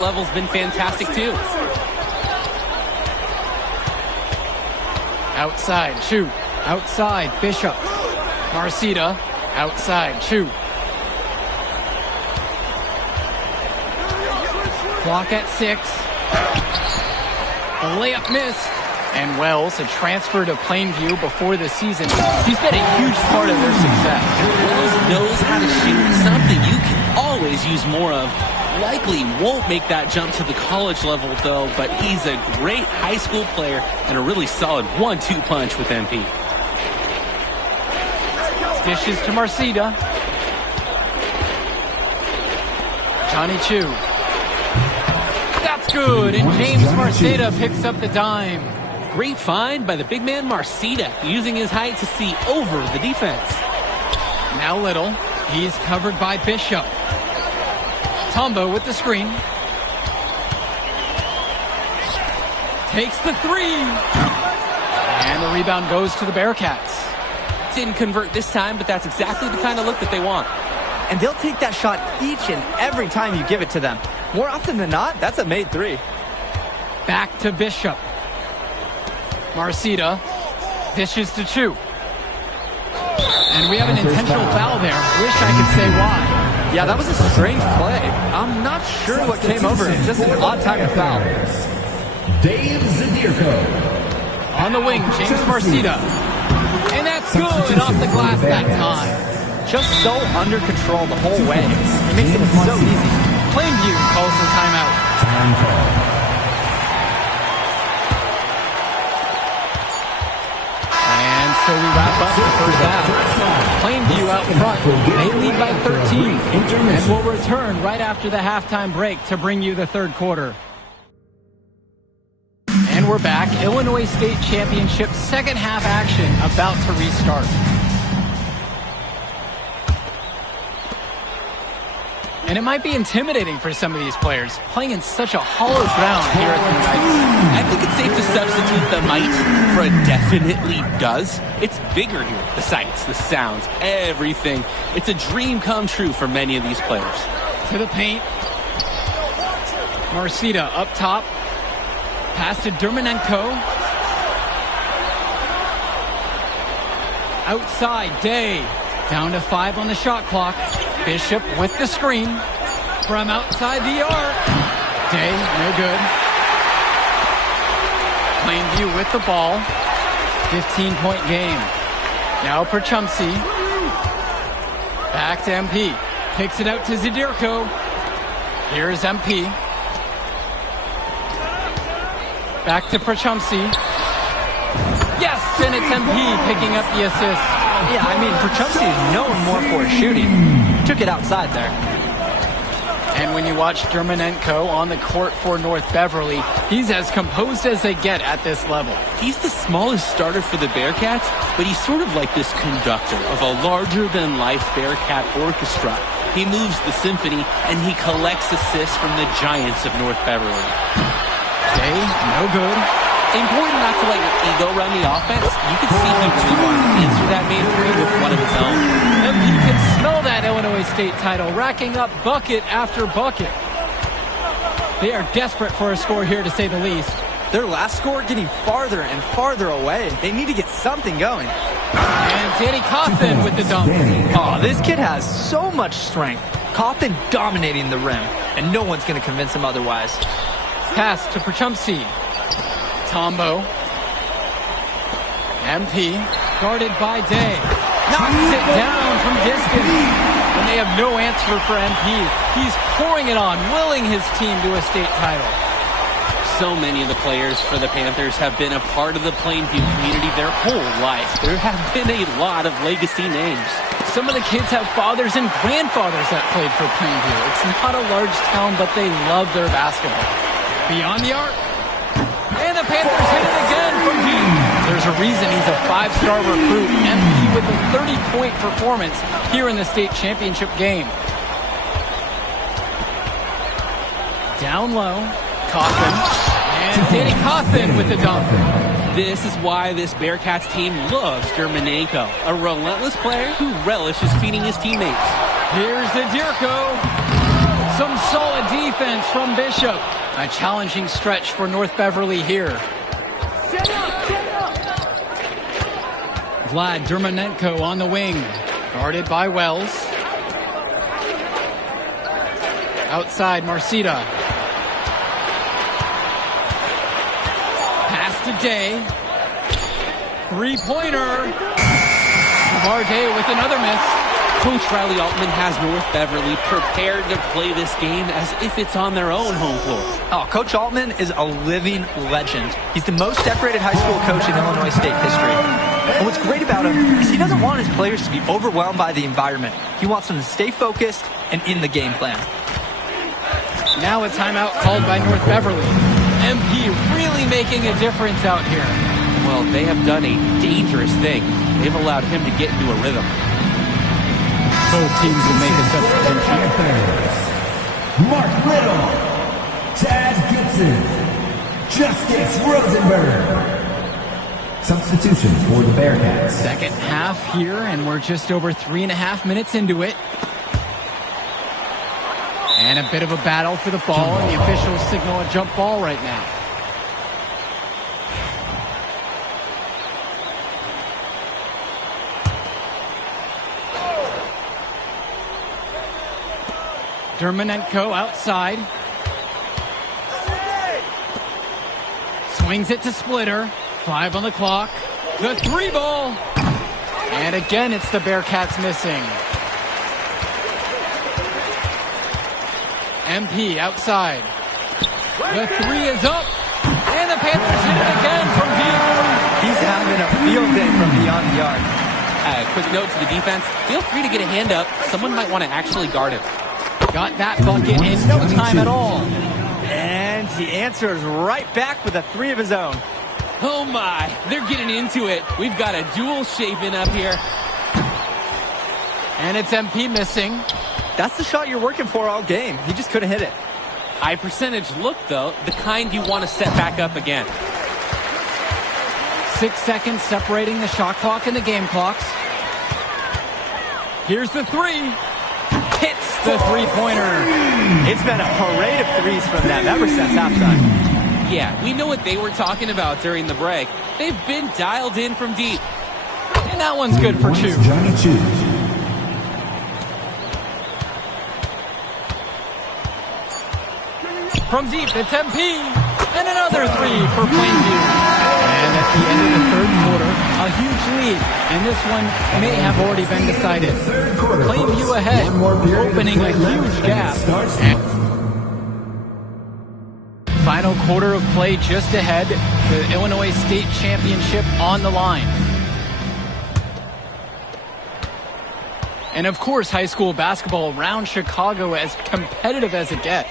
level's been fantastic too. Outside, Chu. Outside, Bishop. Marcida. Outside, Chu. Clock at 6. The layup missed. And Wells, a transfer to Plainview before the season. He's been a huge part of their success. Wells knows how to shoot, something you can always use more of. Likely won't make that jump to the college level, though, but he's a great high school player and a really solid 1-2 punch with MP. Dishes to Marcida. Johnny Chu. That's good, and James Marcida picks up the dime. Great find by the big man Marcida, using his height to see over the defense. Now Little. He's covered by Bishop. Tombo with the screen. Takes the 3. And the rebound goes to the Bearcats. Didn't convert this time, but that's exactly the kind of look that they want. And they'll take that shot each and every time you give it to them. More often than not, that's a made 3. Back to Bishop. Marcida dishes to Chu. And we have an intentional foul there. Wish I could say why. Yeah, that was a strange play. I'm not sure what came over him. Just an odd time to foul. Dave Zadirko. On the wing, James Marcida. And that's good off the glass that time. Just so under control the whole way. It makes it so easy. Plainview calls the timeout. Time call. So we wrap up the first half. Plainview out front. They lead by 13. And we'll return right after the halftime break to bring you the third quarter. And we're back. Illinois State Championship second half action about to restart. And it might be intimidating for some of these players, playing in such a hollow ground here at the Knights. I think it's safe to substitute the might for a definitely does. It's bigger here. The sights, the sounds, everything. It's a dream come true for many of these players. To the paint. Marcida up top. Pass to Dermanenko. Outside, Day. Down to 5 on the shot clock. Bishop with the screen from outside the arc. Day, no good. Plainview with the ball. 15-point game. Now Perchumsey. Back to MP. Kicks it out to Zadirko. Here's MP. Back to Perchumsey. Yes, and it's MP picking up the assist. Yeah, I mean, Perchumsey is known more for shooting. Took it outside there. And when you watch Dermanenko on the court for North Beverly, he's as composed as they get at this level. He's the smallest starter for the Bearcats, but he's sort of like this conductor of a larger-than-life Bearcat orchestra. He moves the symphony, and he collects assists from the giants of North Beverly. Day, no good. Important not to let your ego run the offense. You can see he really wanted to answer that main 3 with one of his own. MP can smell that Illinois State title, racking up bucket after bucket. They are desperate for a score here, to say the least. Their last score getting farther and farther away. They need to get something going. And Danny Coffin with the dunk. Oh, this kid has so much strength. Coffin dominating the rim, and no one's going to convince him otherwise. Pass to Perchumsey. Tombo. MP. Guarded by Day. Knocks it down from distance. And they have no answer for MP. He's pouring it on, willing his team to a state title. So many of the players for the Panthers have been a part of the Plainview community their whole life. There have been a lot of legacy names. Some of the kids have fathers and grandfathers that played for Plainview. It's not a large town, but they love their basketball. Beyond the arc. And the Panthers hit it again from deep. There's a reason he's a 5-star recruit. MP with a 30-point performance here in the state championship game. Down low. Coffin. And Danny Coffin with the dunk. This is why this Bearcats team loves Dermanenko, a relentless player who relishes feeding his teammates. Here's Zadirko. Some solid defense from Bishop. A challenging stretch for North Beverly here. Vlad Dermonenko on the wing. Guarded by Wells. Outside, Marcita. Pass to Day. Three-pointer. Varday with another miss. Coach Riley Altman has North Beverly prepared to play this game as if it's on their own home floor. Oh, Coach Altman is a living legend. He's the most decorated high school coach in Illinois State history. And what's great about him is he doesn't want his players to be overwhelmed by the environment. He wants them to stay focused and in the game plan. Now a timeout called by North Beverly. MP really making a difference out here. Well, they have done a dangerous thing. They've allowed him to get into a rhythm. Both teams will make a substitution. Panthers. Mark Riddle. Chad Gibson. Justice Rosenberg. Substitution for the Bearcats. Second half here, and we're just over 3.5 minutes into it. And a bit of a battle for the ball, and the officials signal a jump ball right now. Dermonenko outside. Swings it to Splitter. 5 on the clock. The three ball. And again, it's the Bearcats missing. MP outside. The three is up. And the Panthers hit it again from deep. He's having a field day from beyond the arc. Quick note to the defense. Feel free to get a hand up. Someone might want to actually guard him. Got that bucket in no time at all. And he answers right back with a three of his own. Oh my, they're getting into it. We've got a dual shaping up here. And it's MP missing. That's the shot you're working for all game. He just couldn't hit it. High percentage look, though, the kind you want to set back up again. 6 seconds separating the shot clock and the game clocks. Here's the three. Hits the three-pointer. It's been a parade of threes from them ever since halftime. Yeah, we know what they were talking about during the break. They've been dialed in from deep. And that one's good for two. Johnny Chu. From deep, it's MP. And another three for Plainview. And at the end of the third quarter, a huge lead. And this one may have already been decided. Plainview ahead, opening a huge gap. Final quarter of play just ahead. The Illinois State Championship on the line. And of course, high school basketball around Chicago as competitive as it gets.